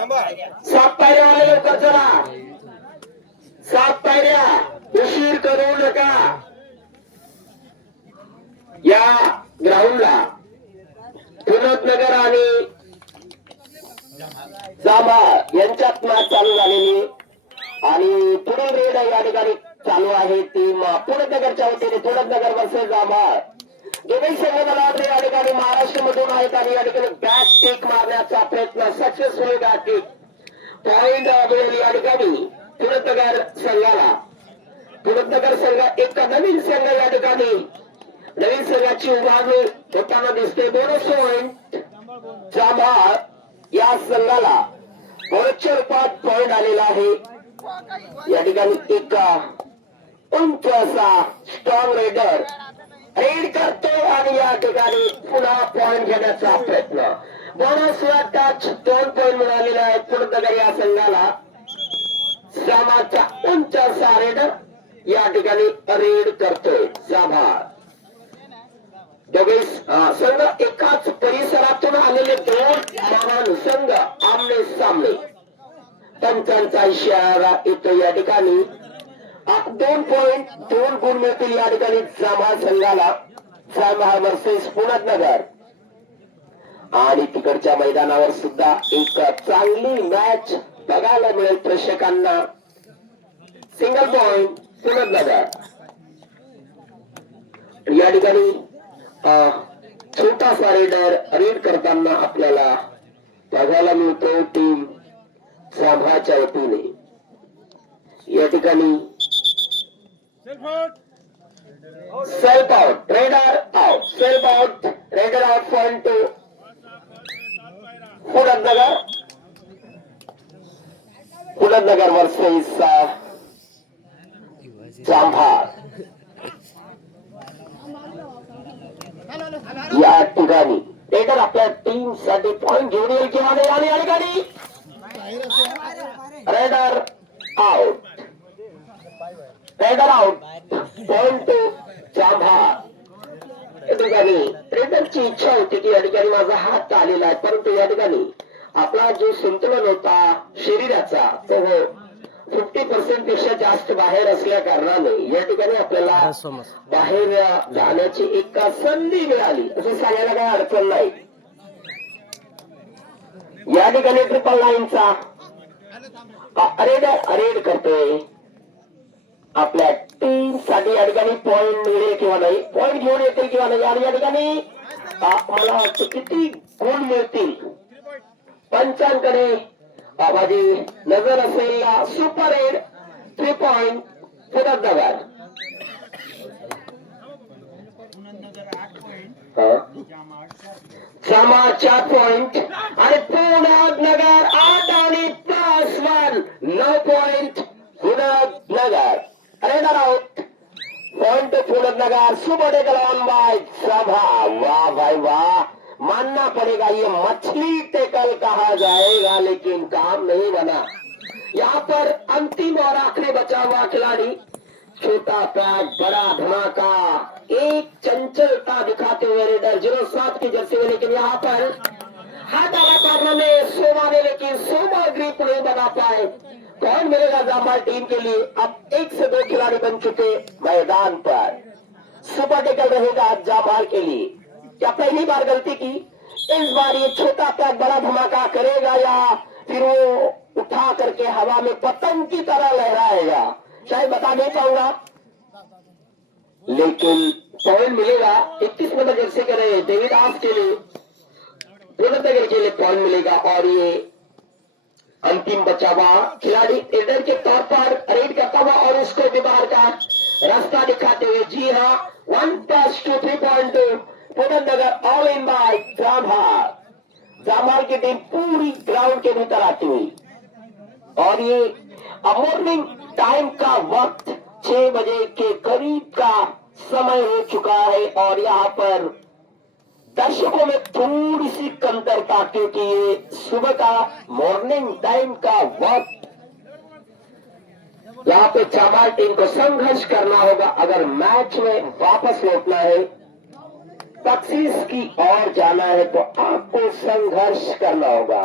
7 पायऱ्या आले, लवकर चला. 7 पायऱ्या, उशीर करू नका. या ग्राउंडला पुनतनगर आणि जांभा यांच्यात मॅच चालू झालेली आणि पुढील रेड या ठिकाणी चालू आहे. टीम पुनतनगरच्या वतीने पुनतनगर वर्सेस जांभा दोन्ही संघाला या ठिकाणी महाराष्ट्रामधून आहेत आणि या ठिकाणी बॅक किक मारण्याचा प्रयत्न सक्सेसफुल बॅक किक पॉइंट मिळेल या ठिकाणी पुनतनगर संघाला. पुनतनगर संघ एक नवीन संघ या ठिकाणी नवीन संघाची उभारणी होताना दिसते. बोनस पॉइंट जांभा या संघाला बोनसच्या रूपात पॉइंट आलेला आहे. या ठिकाणी एक उंच असा स्ट्रॉंग रेडर रेड करतो आणि या ठिकाणी पुन्हा पॉइंट घेण्याचा प्रयत्न. बोनस टच 2 पॉइंट मिळालेले आहेत पुनतनगर या संघाला. सामाचा उंच असा रेडर या ठिकाणी रेड करतोय जांभा. दोघे संघ एकाच परिसरातून आलेले दोन महान संघ आमने सामने. पंचांचा इशारा येतो या ठिकाणी. 2 पॉइंट 2 गुण मिळतील या ठिकाणी जांभा संघाला. जांभा वर्सेस पुनतनगर आणि तिकडच्या मैदानावर सुद्धा एक चांगली मॅच बघायला मिळेल प्रेक्षकांना. Single point Punatnagar. या ठिकाणी छोटासा रेडर रीड करताना आपल्याला बघायला मिळतो टीम जांभाच्या वतीने. या ठिकाणी self out raider out self out raider out point to Punatnagar. Punatnagar versus Jambha. या ठिकाणी रेडर आपल्या टीम साठी पॉइंट घेऊन येईल किंवा नाही. आणि या ठिकाणी raider out raider out point to Jambha. या ठिकाणी रेडरची इच्छा होती की या ठिकाणी माझा हात आलेला आहे, परंतु या ठिकाणी आपला जो संतुलन होता शरीराचा तो 50% पेक्षा जास्त बाहेर असल्या कारणाने या ठिकाणी आपल्याला बाहेर जाण्याची एक संधी मिळाली असं सांगायला काही अडचण नाही. या ठिकाणी 999चा रेड करतोय आपल्या टीम साठी. या ठिकाणी पॉइंट मिळेल किंवा नाही, पॉइंट घेऊन येतील किंवा नाही. आणि या ठिकाणी मला वाटतं किती गुण मिळतील पंचांकडे बाबाजी नजर असेल. Super raid 3 point Punatnagar. Jambha 4 point आणि पुनतनगर 8 आणि +1 9 point Punatnagar. Raider out point Punatnagar. Super tackle on by Jambha. वाह भाई वाह, मानना पड़ेगा ये मछली टेकल कहा जाएगा लेकिन काम नहीं बना. यहाँ पर अंतिम और आखिरी बचा हुआ खिलाड़ी छोटा पैक बड़ा धमाका एक चंचलता दिखाते हुए रेडर 07 की जर्सी में. लेकिन यहाँ पर हाथ आला करने सोमा ने लेकिन सोमा ग्रिप नहीं बना पाए. कौन मिलेगा जांभा टीम के लिए. अब 1 से 2 खिलाड़ी बन चुके मैदान पर. सुपर टेकल रहेगा जांभा के लिए. क्या पहली बार गलती की, इस बार ये छोटा पैक बड़ा धमाका करेगा या फिर वो उठा करके हवा में पतंग की तरह लहराएगा, शायद बता नहीं पाऊंगा. लेकिन पॉइंट मिलेगा 31 नंबर जर्सी के रहे देवीदास के लिए, पुनतनगर के लिए पॉइंट मिलेगा. और ये अंतिम बचा हुआ खिलाड़ी रेडर के तौर पर रेड करता हुआ और उसको भी बाहर का रास्ता दिखाते हुए. जी हाँ, 1+2 3.2 पुनतनगर ऑल इन बाय जांभा. जांभा की टीम पूरी ग्राउंड के भीतर आती हुई. और ये मॉर्निंग टाइम का वक्त 6 बजे के करीब का समय हो चुका है. और यहाँ पर दर्शकों में थोड़ी सी कमतरता, क्योंकि ये सुबह का मॉर्निंग टाइम का वक्त. यहाँ पे जांभा टीम को संघर्ष करना होगा अगर मैच में वापस लौटना है, बख्शीश की ओर जाना है तो आपको संघर्ष करना होगा.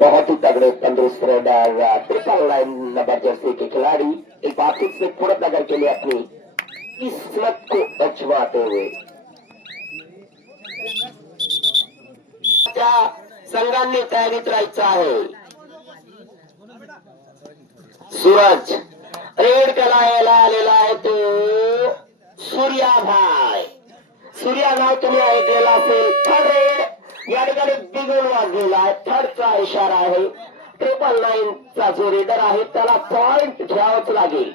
बहुत ही तगड़े तंदुरुस्त raider triple line number jersey के खिलाड़ी एक बार फिर से फुलतनगर के लिए अपनी किस्मत को अजमाते हुए त्या संघांनी तयारीत राहायचं आहे. सूरज रेड कलायला आलेला आहे तो सूर्याभाई. सूर्या नाव तुम्ही ऐकलेला असेल. थर्ड रेड या ठिकाणी बिगुल वाजलेला आहे. थर्डचा इशारा आहे. 999 चा जो रेडर आहे त्याला पॉइंट घ्यावंच लागेल.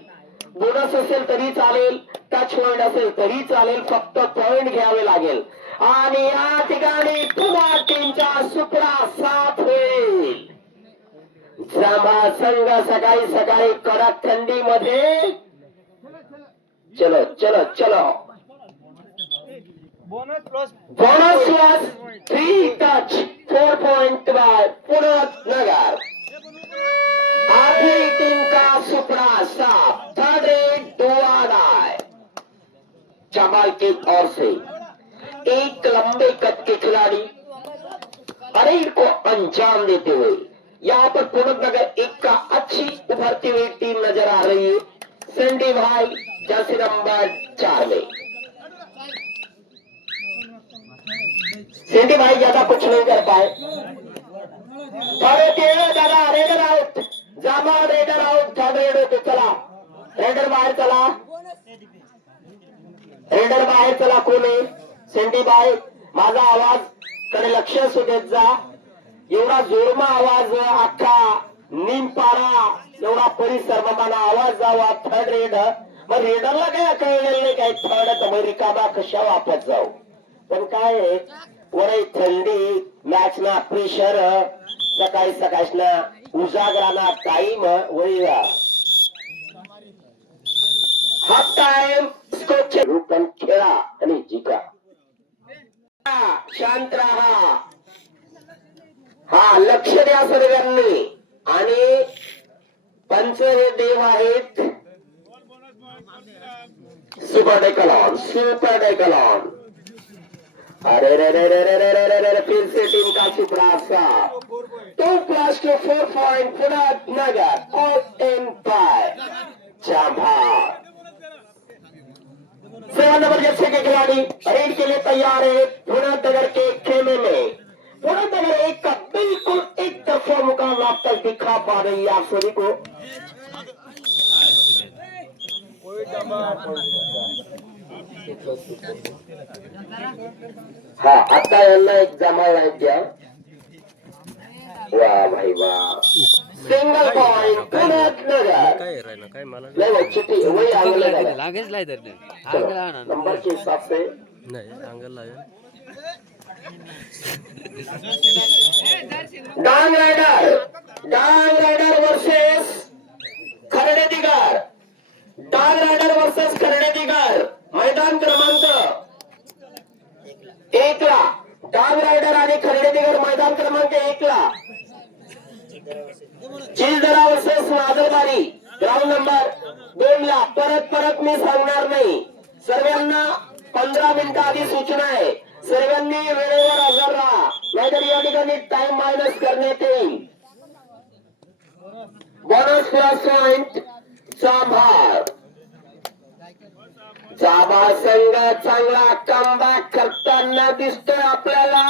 बोनस असेल तरी चालेल, टच पॉइंट असेल तरी चालेल, फक्त पॉइंट घ्यावे लागेल. आणि या ठिकाणी पुन्हा टीमचा सुपरा साथ होईल. जांभा संघ सकाळी सकाळी कडक थंडीमध्ये चलो चलो चलो bonus plus 3 touch 4 point by Phultanagar. आधी टीम का सुपरा साफ. थर्ड रेड दुआदाय जमाल की ओर से एक लंबे कद के खिलाड़ी परेड को अंजाम देते हुए यहाँ पर फुलतनगर एक का अच्छी उभरती हुई टीम नजर आ रही है. संडी भाई जर्सी नंबर 4 में. संडी भाई ज्यादा कुछ नहीं कर पाए. दादा रेडर आउट. जामा रेडर आउट. थर्ड रेड होते. चला रेडर बाहेर चला. रेडर बाहेर चला. कोण आहे? संडी भाई माझा आवाज कडे लक्ष असू देत जा. एवढा जोरमा आवाज अख्खा निमपारा एवढा परिसर मला आवाज जावा. थर्ड रेड मग रेडरला काय कळलेलं नाही काय. थर्ड तर रिकामा कशा वापस जाऊ. पण काय वरही थंडी मॅच ना प्रेशर सकाळी सकाळी ना उजागराना टाइम वही हाफ टाइम स्कोपचे रूपन खेळा आणि जिंका. शांत राहा. हा लक्ष द्या सर्वांनी. आणि पंच हे देव आहेत. Super tackle on super tackle on. अरे रे रे रे रे रे रे रे रे फिर से टीम का सुपरा सा 2+4 पॉइंट फुलतनगर और एम्पायर जांभा. 7 नंबर जर्सी के खिलाड़ी रेड के लिए तैयार है. फुलतनगर के खेमे में फुलतनगर एक का बिल्कुल एक तरफा मुकाबला अब तक दिखा पा रही है आप सभी को. हा आता यांना एक जमा नाही द्या. वा भाई वा. Single point Phultanagar. नहीं वो चिट्ठी वही आंगल नंबर के हिसाब से Dang raider versus Khardedigar. Dang raider versus Khardedigar. मैदान क्रमांक 1 ला डांग राइडर आणि खर्डेदीगर मैदान क्रमांक 1 ला. चिलदरा वर्सेस नादलबारी ग्राउंड नंबर 2 ला. परत मी सांगणार नाही. सर्वांना 15 मिनिटं आधी सूचना आहे. सर्वांनी वेळेवर हजर राहा नाहीतर या ठिकाणी टाइम मायनस करण्यात येईल. Bonus plus point Jambha. Jambha संघ चांगला कमबॅक करताना दिसतोय आपल्याला.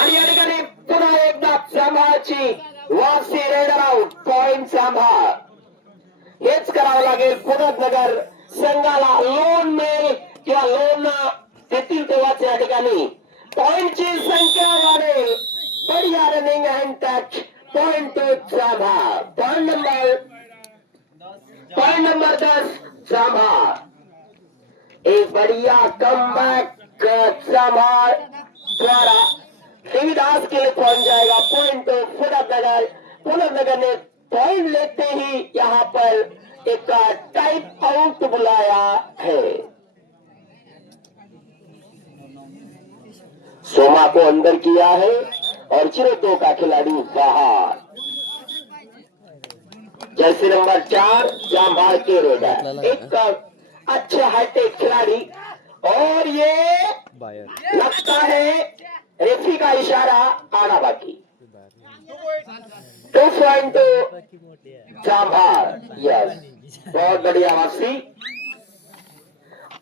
आणि या ठिकाणी पुन्हा एकदा जांभाची वापसी. Raider out. पॉइंट जांभा. हेच करावं लागेल फुलतनगर संघाला. लोन मिळेल किंवा लोन देतील तेव्हाच या ठिकाणी पॉइंटची संख्या वाढेल. बढिया running hand touch. Point to Jambha. Point number 10 Jambha. एक बढ़िया कमबैक जांभा द्वारा देवीदास के लिए पहुंच जाएगा. Point two फुलतनगर. फुलतनगर ने पॉइंट लेते ही यहाँ पर एक टाइप आउट बुलाया है. सोमा को अंदर किया है और चिरोटो का खिलाड़ी बाहर. जर्सी नंबर 4 जांभा के रेडर. एक अच्छा हाईटेक खिलाड़ी. और ये लगता है रेफरी का इशारा आना बाकी. 2.2 जाभा। यस, बहुत बढ़िया वासी।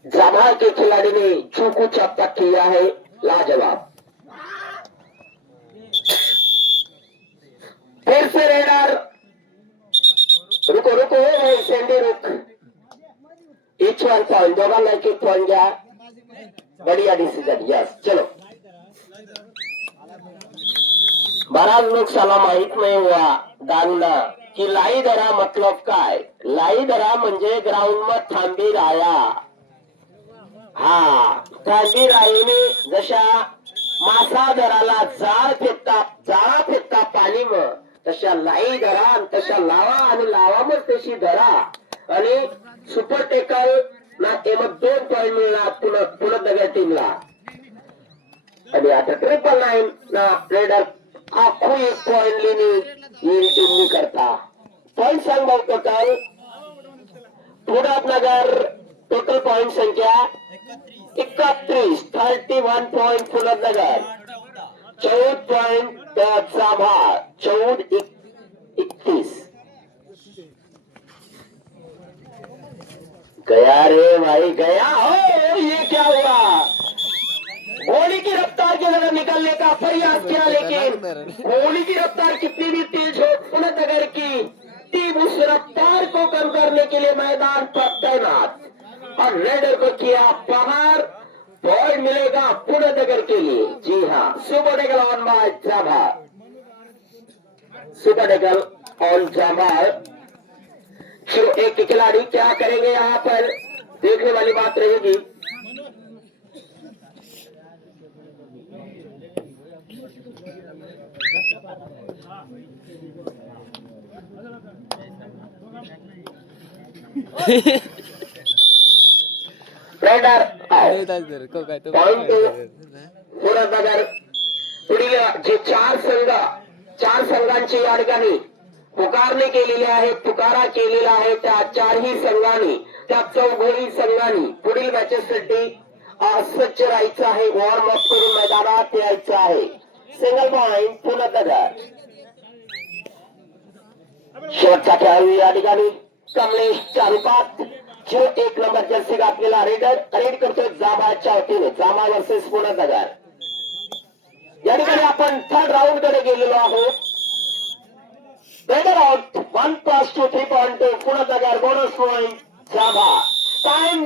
जाभा के खिलाड़ी ने चूकू चप्पा किया है, लाजवाब। फिर से रेडर, रुको रुको भाई सेंडी रुक। इच 1 पॉइंट, दोनों एक एक पॉइंट गया। बढ़िया डिसीजन। यस, चलो। बराच लोकशाला माहित नाही हुआ दांना की लाई धरा मतलब काय। लाई धरा म्हणजे ग्राउंड मध्ये थांबी राया। हा, थांबी राईने जशा मासा धराला जाळ फेकता पाणी मग तशा लाई धरा आणि तशा लावा आणि लावा मग तशी धरा आणि सुपर टेकल ना मग 2 पॉइंट मिळणार पुन्हा नगर टीमला। आणि आता 999 ना रेडर आखो 1 पॉइंट लेनी येईल टीमनी करता। पॉइंट सांग भाऊ टोटल। नगर टोटल पॉइंट संख्या 31, 31 पॉइंट नगर, 14 पॉइंट जाभा, 14 31। गया रे भाई गया। हो ये क्या हुआ? गोली की रफ्तार की तरह निकलने का प्रयास किया, लेकिन गोली की रफ्तार कितनी भी तेज हो, पुनः नगर की टीम उस रफ्तार को कम करने के लिए मैदान पर तैनात और रेडर को किया बाहर। पॉइंट मिलेगा पुनः नगर के लिए। जी हाँ, सुपर डेगल ऑन बाय जाभा, सुपर डेगल ऑन जाभा। चलो एक खिलाड़ी क्या करेंगे यहाँ पर देखने वाली बात रहेगी। रेडर पॉइंट नगर पुढील जे 4 संघांची या ठिकाणी पुकारणे केलेले आहे, पुकारा केलेला आहे त्या 4ही संघांनी, त्या 4 संघांनी पुढील मॅचेससाठी सज्ज राहायचं आहे, वॉर्म अप करून मैदानात यायचं आहे। सिंगल पॉइंट पुन्हा नगर। शेवटचा खेळाडू या ठिकाणी कमलेशच्या रूपात जो 1 नंबर जर्सी घातलेला रेड करतोय जाभाच्या वतीने, जाभा वर्सेस पुन्हा नगर। या ठिकाणी आपण 3rd राऊंड कडे गेलेलो आहोत। रेडर आउट 1+2 3.2 पुन्हा नगर, बोनस पॉइंट जाभा। टाइम